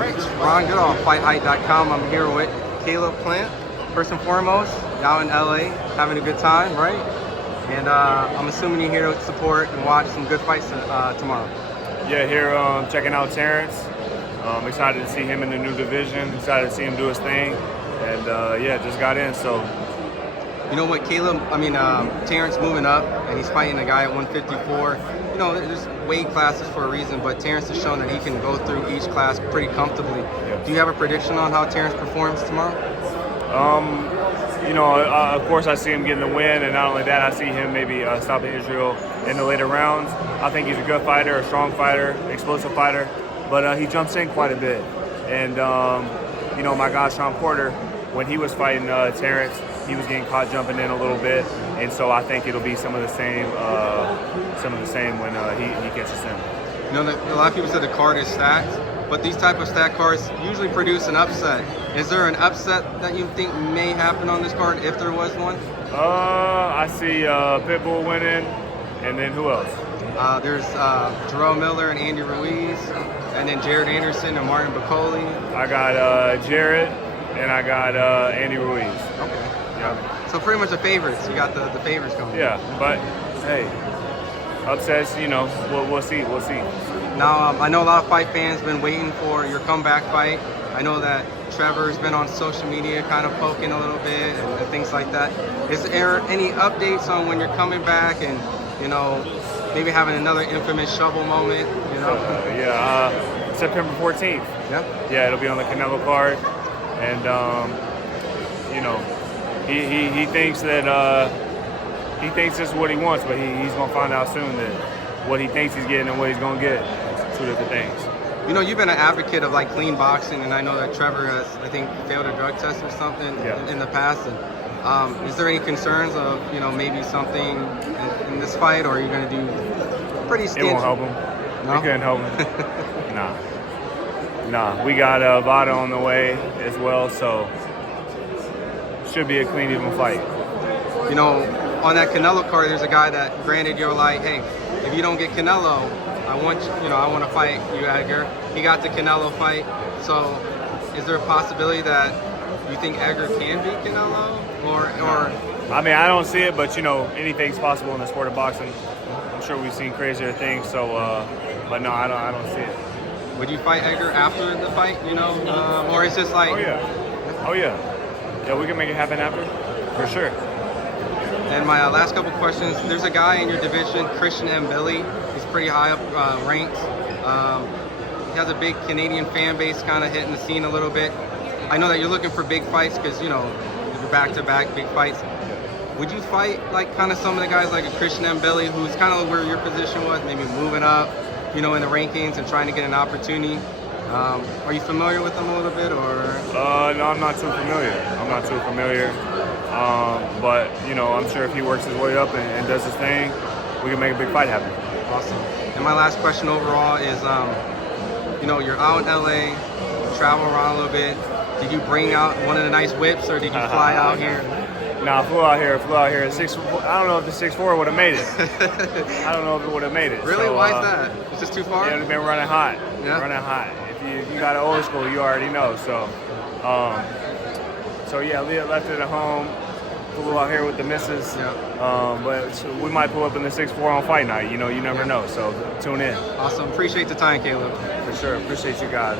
right, Ron Goodall, FightHype.com. I'm here with Caleb Plant. First and foremost, out in LA, having a good time, right? And I'm assuming you're here to support and watch some good fights tomorrow. Yeah, here checking out Terence. Excited to see him in the new division. Excited to see him do his thing. And yeah, just got in, so. You know what, Caleb, Terence moving up, and he's fighting a guy at 154. You know, there's weight classes for a reason, but Terence has shown that he can go through each class pretty comfortably. Yeah. Do you have a prediction on how Terence performs tomorrow? You know, of course I see him getting the win, and not only that, I see him maybe stopping Israil in the later rounds. I think he's a good fighter, a strong fighter, explosive fighter, but he jumps in quite a bit. And, you know, my guy Sean Porter, when he was fighting Terence, he was getting caught jumping in a little bit, and so I think it'll be some of the same when he gets us in. You know, a lot of people said the card is stacked, but these type of stacked cards usually produce an upset. Is there an upset that you think may happen on this card if there was one? I see Pitbull winning, and then who else? There's Israil Miller and Andy Ruiz, and then Jared Anderson and Martin Bacoli. I got Jared, and I got Andy Ruiz. Okay. Yeah. So pretty much the favorites. You got the favorites coming. Yeah, but hey, upsets, you know, we'll see. We'll see. Now, I know a lot of fight fans been waiting for your comeback fight. I know that Trevor's been on social media kind of poking a little bit and things like that. Is there any updates on when you're coming back and, you know, maybe having another infamous shovel moment, you know? Yeah, September 14th. Yeah? Yeah, it'll be on the Canelo card. And, you know, he thinks that he thinks this is what he wants, but he's going to find out soon that what he thinks he's getting and what he's going to get is two different things. You know, you've been an advocate of like clean boxing, and I know that Trevor has, I think, failed a drug test or something in the past. And is there any concerns of, you know, maybe something in this fight, or are you going to do pretty stingy? It won't help him. No? We couldn't help him. Nah. We got Vada on the way as well, so should be a clean, even fight. You know, on that Canelo card, there's a guy that, granted, you're like, hey, if you don't get Canelo, I want to fight you, Edgar. He got the Canelo fight. So, is there a possibility that you think Edgar can beat Canelo, or? I mean, I don't see it, but you know, anything's possible in the sport of boxing. I'm sure we've seen crazier things. So, but no, I don't see it. Would you fight Edgar after the fight? You know, or is this like? Oh yeah, we can make it happen after, for sure. And my last couple questions. There's a guy in your division, Christian Mbili. He's pretty high up ranked. He has a big Canadian fan base, kind of hitting the scene a little bit. I know that you're looking for big fights because, you know, you're back-to-back big fights. Would you fight like kind of some of the guys like a Christian Mbili, who's kind of where your position was, maybe moving up, you know, in the rankings and trying to get an opportunity? Are you familiar with them a little bit, or? No, I'm not too familiar. But you know, I'm sure if he works his way up and does his thing, we can make a big fight happen. Awesome. And my last question overall is, you know, you're out in LA, you travel around a little bit. Did you bring out one of the nice whips, or did you fly out here? Nah, I flew out here. At 6'4". I don't know if the 6'4" would have made it. I don't know if it would have made it. Really? So, why is that? It's just too far? Yeah, it's been running hot. Yeah? Running hot. If you got an old school, you already know. So, yeah, Leah left it at home. Flew out here with the missus. Yeah. But we might pull up in the 6'4" on fight night. You know, you never know. So tune in. Awesome. Appreciate the time, Caleb. For sure. Appreciate you guys.